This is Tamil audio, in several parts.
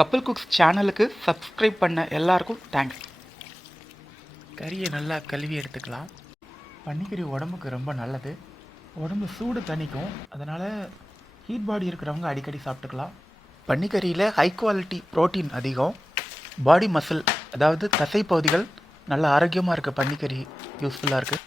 கப்பல் குக்ஸ் சேனலுக்கு சப்ஸ்கிரைப் பண்ண எல்லாருக்கும் தேங்க்ஸ். கறியை நல்லா கழுவி எடுத்துக்கலாம். பன்னிக்கறி உடம்புக்கு ரொம்ப நல்லது. உடம்பு சூடு தணிக்கும். அதனால் ஹீட் பாடி இருக்கிறவங்க அடிக்கடி சாப்பிட்டுக்கலாம். பன்னிக்கறியில் ஹை குவாலிட்டி ப்ரோட்டீன் அதிகம். பாடி மசில், அதாவது தசை பகுதிகள் நல்ல ஆரோக்கியமாக இருக்க பன்னிக்கறி யூஸ்ஃபுல்லாக இருக்குது.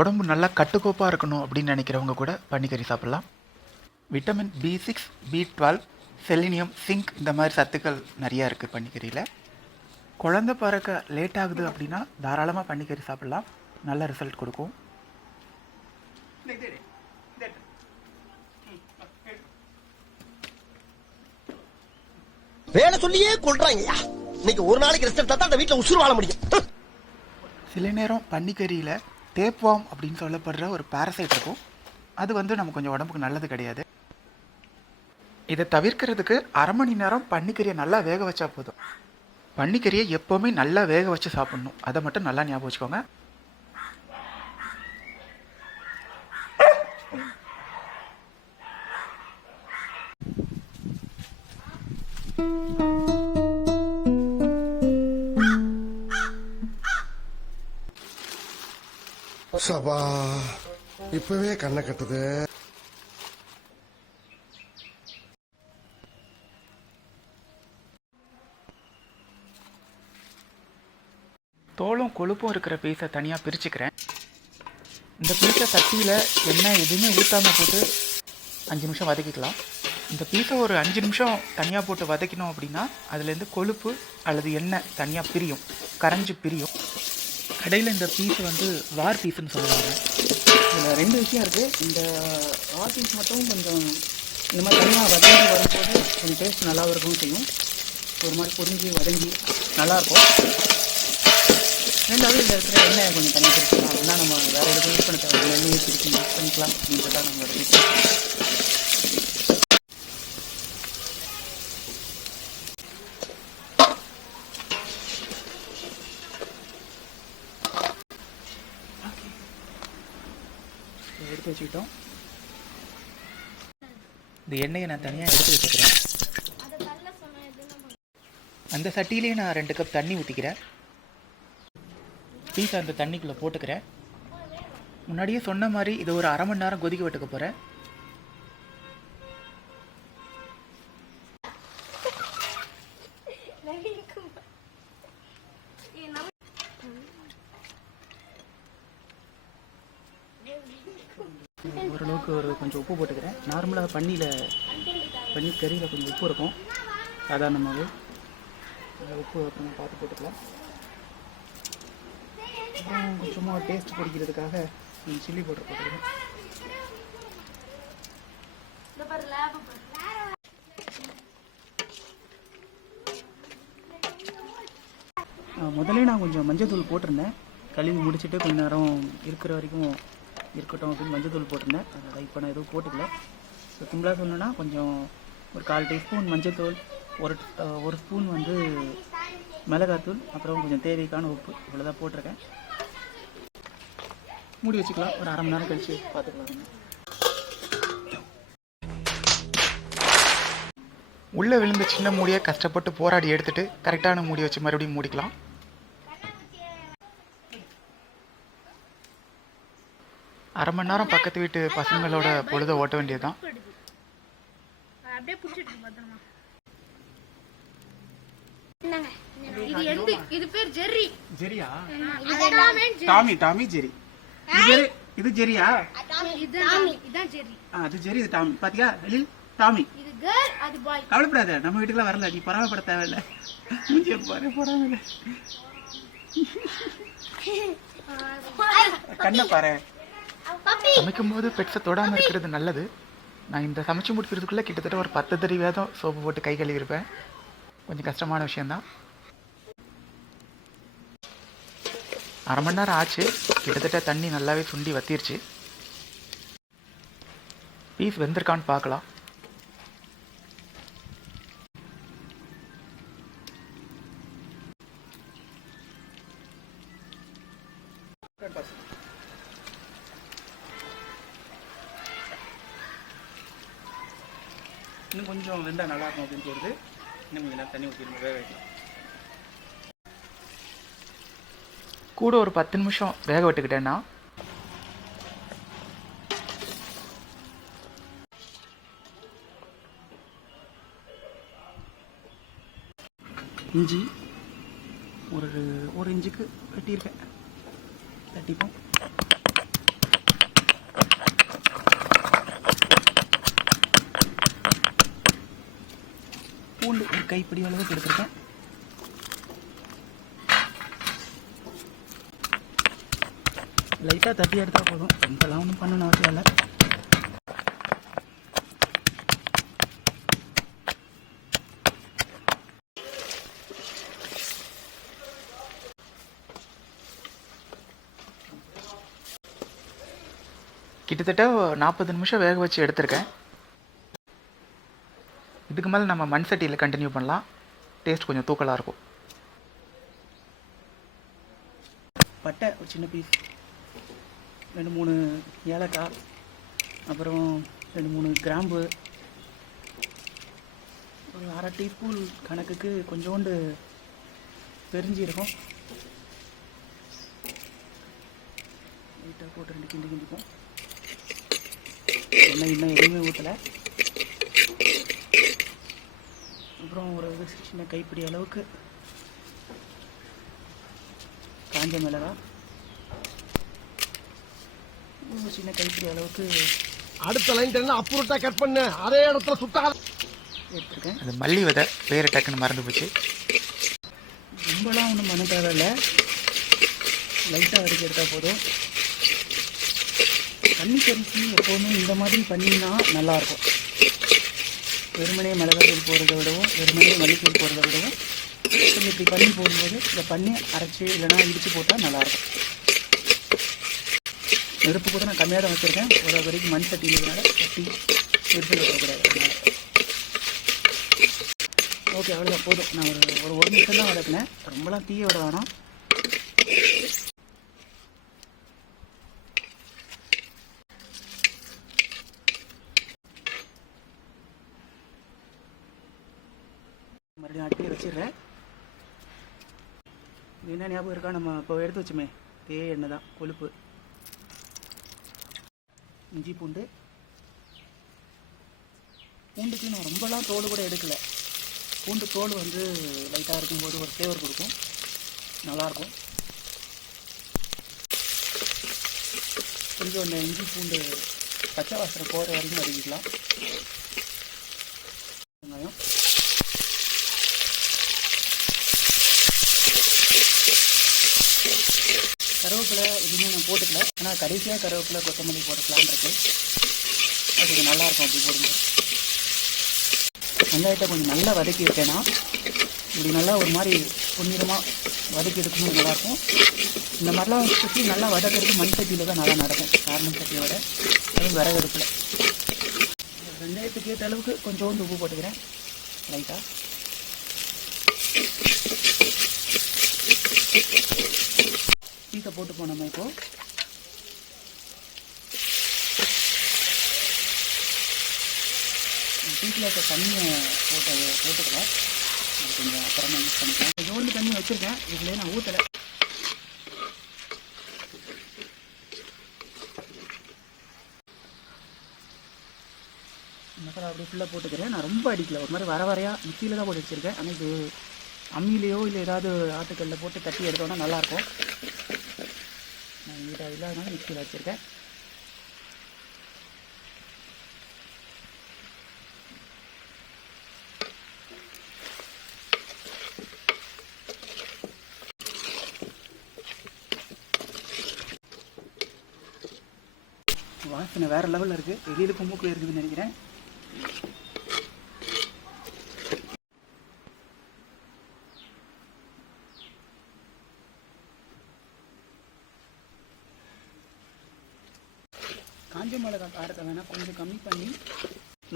உடம்பு நல்லா கட்டுக்கோப்பாக இருக்கணும் அப்படின்னு நினைக்கிறவங்க கூட பன்னிக்கறி சாப்பிட்லாம். Vitamin B6, B12, selenium, sink இந்த மாதிரி சத்துக்கள் நிறையா இருக்குது பன்னிக்கறியில். குழந்தை பிறக்க லேட் ஆகுது அப்படின்னா தாராளமாக பன்னிக்கறி சாப்பிட்லாம். நல்ல ரிசல்ட் கொடுக்கும். வேலை சொல்லியே கொள்றாங்கய்யா. இன்னைக்கு ஒரு நாளைக்கு ரெஸ்ட் எடுத்தா தான் அந்த வீட்டில் உசுறு வாழ முடியும். சில நேரம் பன்னிக்கறியில் டேப்வார்ம் அப்படின்னு சொல்லப்படுற ஒரு பாரசைட் இருக்கும். அது நம்ம கொஞ்சம் உடம்புக்கு நல்லது கிடையாது. இதை தவிர்க்கிறதுக்கு அரை மணி நேரம் பன்னிக்கறியை நல்லா வேக வச்சா போதும். பன்னிக்கறியை எப்போவுமே நல்லா வேக வச்சு சாப்பிட்ணும். அதை மட்டும் நல்லா ஞாபகம் வச்சுக்கோங்க. சபா இப்பவே கண்ணை கட்டுது. தோலும் கொழுப்பும் இருக்கிற பீஸை தனியாக பிரிச்சுக்கிறேன். இந்த பீஸை சட்டியில் எண்ணெய் எதுவுமே ஊற்றாமல் போட்டு 5 நிமிஷம் வதக்கிக்கலாம். இந்த பீஸை ஒரு 5 நிமிஷம் தனியாக போட்டு வதக்கினோம் அப்படின்னா அதுலேருந்து கொழுப்பு அல்லது எண்ணெய் தனியாக பிரியும், கரைஞ்சி பிரியும். கடையில் இந்த பீஸ் வார் பீஸுன்னு சொல்லுவாங்க. இதில் 2 விஷயம் இருக்குது. இந்த வார் பீஸ் மட்டும் கொஞ்சம் இந்த மாதிரி தனியாக வதங்கி வரும்போது கொஞ்சம் டேஸ்ட் நல்லா இருக்கவும் செய்யும். ஒரு மாதிரி பொரிஞ்சு வதங்கி நல்லாயிருக்கும். ரெண்டாவது இதில் இருக்கிற எண்ணெய் கொஞ்சம் தனியாக பிரிக்கலாம். அப்படின்னா நம்ம வேறு எதுவும் யூஸ் பண்ண தேவை, எண்ணெயை பிரித்து யூஸ் பண்ணிக்கலாம் அப்படின்றதான் நம்மளோட விஷயம். எடுத்து வச்சுக்கிட்டோம். இந்த எண்ணெயை நான் தனியாக எடுத்து வச்சுக்கிறேன். அந்த சட்டியிலேயே நான் 2 கப் தண்ணி ஊற்றிக்கிறேன். பீஸை அந்த தண்ணிக்குள்ளே போட்டுக்கிறேன். முன்னாடியே சொன்ன மாதிரி இதை ஒரு அரை மணி நேரம் கொதிக்க விட்டுக்க போகிறேன். ஓரளவுக்கு கொஞ்சம் உப்பு போட்டுக்கிறேன். நார்மலாக பன்னி கறியில் கொஞ்சம் உப்பு இருக்கும் சாதாரணமாகவே. உப்பு அப்புறமா பார்த்து போட்டுக்கலாம். அப்புறம் கொஞ்சமாக டேஸ்ட் பிடிக்கிறதுக்காக சில்லி பவுடர் போட்டுக்கிறேன். முதல்ல நான் கொஞ்சம் மஞ்சள் தூள் போட்டிருந்தேன். கழுவி முடிச்சுட்டு கொஞ்ச நேரம் இருக்கிற வரைக்கும் இருக்கட்டும் அப்படின்னு மஞ்சள் தூள் போட்டிருந்தேன். அதனால் இப்போ நான் எதுவும் போட்டுக்கல. ஸோ சிம்பிளாக சொல்லணுன்னா கொஞ்சம் ஒரு 1/4 டீஸ்பூன் மஞ்சள் தூள், ஒரு ஸ்பூன் மிளகாத்தூள், அப்புறம் கொஞ்சம் தேவைக்கான உப்பு, இவ்வளோதான் போட்டிருக்கேன். மூடி வச்சுக்கலாம். ஒரு அரை மணி நேரம் கழிச்சு பார்த்துக்கலாம். உள்ளே விழுந்த சின்ன மூடியை கஷ்டப்பட்டு போராடி எடுத்துட்டு கரெக்டான மூடி வச்சு மறுபடியும் மூடிக்கலாம். அரை மணி நேரம் பக்கத்து வீட்டு பசங்களோட பொழுத ஓட்ட வேண்டியதுதான். இது பேர் ஜெர்ரி. ஜெரியா? டாமி ஜெரி. இது ஜெரியா? இதான் ஜெர்ரி. அது ஜெரி, இது டாமி. பாத்தியா எழில்? டாமி. இது கேர்ள், அது பாய். கவலைப்படாத, நம்ம வீட்டுக்குலாம் வரல. நீ பராமப்பட தேவையில்லை. மூஞ்சிய பாரு, பராமல. கண்ணை பாரு. சமைக்கும் போது பெட்ஸை தொடாமல் இருக்கிறது நல்லது. நான் இந்த சமைச்சு முடிக்கிறதுக்குள்ளே கிட்டத்தட்ட ஒரு 10 தடவையாவது சோப்பு போட்டு கை கழுவிருப்பேன். கொஞ்சம் கஷ்டமான விஷயந்தான். அரை மணி நேரம் ஆச்சு. கிட்டத்தட்ட தண்ணி நல்லாவே சுண்டி வத்திருச்சு. பீஸ் வெந்திருக்கான்னு பார்க்கலாம். இன்னும் கொஞ்சம் வெந்தால் நல்லாயிருக்கும் அப்படின்னு தோணுது. இன்னும் கொஞ்சம் தண்ணி ஊற்றி நம்ம வேக வைக்கலாம். கூட ஒரு 10 நிமிஷம் வேக விட்டுக்கிட்டேன்னா இஞ்சி ஒரு இஞ்சுக்கு வெட்டியிருக்கேன். தட்டிப்போம். பூண்டு ஒரு கைப்பிடி அளவுக்கு எடுத்துருக்கேன். லைட்டாக தட்டி எடுத்தால் போதும், ரொம்பலாம் ஒன்றும் பண்ணணும்னு அவசியம் இல்லை. கிட்டத்தட்ட 40 நிமிஷம் வேக வச்சு எடுத்திருக்கேன். இதுக்கு மேலே நம்ம மண் சட்டியில் கண்டினியூ பண்ணலாம். டேஸ்ட் கொஞ்சம் தூக்கலாக இருக்கும். பட்டை ஒரு சின்ன பீஸ், 2-3 ஏலக்காய், அப்புறம் 2-3 கிராம்பு, ஒரு அரை டீஸ்பூன் கணக்குக்கு கொஞ்சோண்டு பெருஞ்சீரகம் லைட்டாக போட்டு 2 கிண்டிப்போம். இன்னும் எதுவுமே ஊற்றலை. அப்புறம் ஒரு சின்ன கைப்பிடி அளவுக்கு காஞ்ச மிளகாய், ஒரு சின்ன கைப்பிடி அளவுக்கு அடுத்த லைன் அப்புறட்டா கட் பண்ணு, அதே இடத்துல சுத்தா எடுத்துருக்கேன். அது மல்லி விதை, வேறு டக்குன்னு மறந்து போச்சு. ரொம்பலாம் ஒன்றும் பண்ண தேவையில்லை, லைட்டாக வதக்கி எடுத்தால் போதும். தண்ணி கறிக்கு எப்போவுமே இந்த மாதிரி பண்ணிங்கன்னா நல்லாயிருக்கும். வெறுமனே மிளகாத்தூள் போடுறத விடவும், வெறுமனே மல்லித்தூள் போடுறத விடவும் கொஞ்சம் இப்படி பண்ணி போடும்போது இதை பண்ணி அரைச்சி இல்லைனா இடித்து போட்டால் நல்லாயிருக்கும். நெருப்பு கூட நான் கம்மியாக தான் வச்சுருக்கேன். ஒரு வரைக்கும் மண் சட்டி இருக்கிறதுனால சட்டி நெருப்பில் வைக்கக்கூடாது. அதனால் ஓகே, அவ்வளோதான் போதும். நான் ஒரு நிமிஷம் தான் வதக்கினேன், ரொம்பலாம் தீய விட வேணாம். மறுபடியும் அடுப்பே வச்சிடுறேன். இது என்ன ஞாபகம் இருக்கா, நம்ம இப்போ எடுத்து வச்சோமே தேய எண்ணெய் தான், கொழுப்பு. இஞ்சி பூண்டு, பூண்டுக்கு நான் ரொம்பலாம் தோல் கூட எடுக்கலை. பூண்டு தோல் வந்து லைட்டாக இருக்கும்போது ஒரு ஃப்ளேவர் கொடுக்கும், நல்லாயிருக்கும். கொஞ்சம் அந்த இஞ்சி பூண்டு பச்சை வாசனை போகிற வரைக்கும் வதக்கிக்கலாம். வெங்காயம், கருவேப்பிலை எதுவுமே நான் போட்டுக்கல, ஆனால் கடைசியாக கருவேப்பிலை கொத்தமல்லி போட்டுக்கலான் இருக்கு. அது கொஞ்சம் நல்லாயிருக்கும் அப்படி போடும்போது. வெங்காயத்தை கொஞ்சம் நல்லா வதக்கி இருக்கேன்னா இப்படி நல்லா ஒரு மாதிரி பொன்னிறமாக வதக்கி எடுக்கும்போது நல்லாயிருக்கும். இந்த மாதிரிலாம் சுற்றி நல்லா வதக்கிறது மண் சட்டியில் தான் நல்லா நடக்கும், நார்மல் சட்டியோட. அதுவும் விறகு அடுப்பில். வெங்காயத்துக்கு ஏற்ற அளவுக்கு கொஞ்சோண்டு உப்பு போட்டுக்கிறேன் லைட்டாக. பீஸை போட்டுப்போம் நம்ம இப்போது. பீஸில் இருக்க தண்ணியை போட்டுக்கலாம். அது கொஞ்சம் அப்புறமா யூஸ் பண்ணிக்கலாம். கொஞ்சோண்டு தண்ணி வச்சுருக்கேன், இதுலேயே நான் ஊற்றலை. மசாலா அப்படியே ஃபுல்லாக போட்டுக்கிறேன். நான் ரொம்ப அடிக்கல, ஒரு மாதிரி வரையாக மிக்சியில் தான் போட்டு வச்சுருக்கேன். ஆனால் இது அம்மிலேயோ இல்லை ஏதாவது ஆட்டுக்கல்லில் போட்டு தட்டி எடுத்தோன்னா நல்லாயிருக்கும். நான் இங்கிட்ட இல்லாதனால மிக்சியில் வச்சுருக்கேன். வாசனை வேறு லெவலில் இருக்குது, வெளியில் மூக்கு இருக்குதுன்னு நினைக்கிறேன். காஞ்ச மிளகா காரத்தை வேணால் கொஞ்சம் கம்மி பண்ணி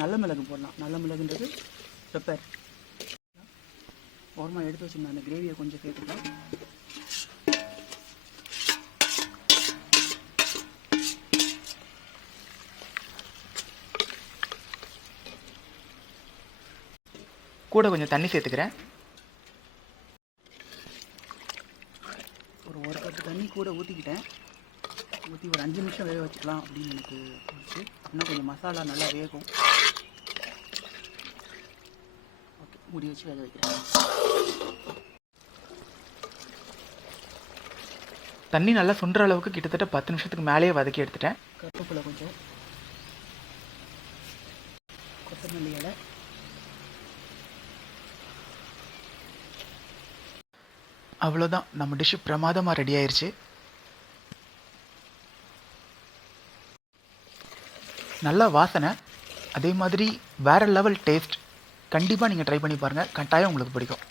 நல்ல மிளகு போடலாம். நல்ல மிளகுன்றது பெப்பர். ஓரமாக எடுத்து வச்சுருந்தேன், அந்த கிரேவியை கொஞ்சம் சேர்த்துக்கலாம். கூட கொஞ்சம் தண்ணி சேர்த்துக்கிறேன். ஒரு கப்பு தண்ணி கூட ஊற்றிக்கிட்டேன். ஊற்றி ஒரு 5 நிமிஷம் வேக வச்சுக்கலாம் அப்படின்னு எனக்கு தோணுச்சு. இன்னும் கொஞ்சம் மசாலா நல்லா வேகும். ஓகே, மூடி வச்சு வேக வைக்கிறேன். தண்ணி நல்லா சுண்டுற அளவுக்கு கிட்டத்தட்ட 10 நிமிஷத்துக்கு மேலேயே வதக்கி எடுத்துட்டேன். கருவேப்பிலை கொஞ்சம், கொத்தமல்லி இலை, அவ்வளோதான். நம்ம டிஷ்ஷு பிரமாதமாக ரெடி ஆயிடுச்சு. நல்லா வாசனை, அதே மாதிரி வேறு லெவல் டேஸ்ட். கண்டிப்பாக நீங்கள் ட்ரை பண்ணி பாருங்கள், கட்டாயம் உங்களுக்கு பிடிக்கும்.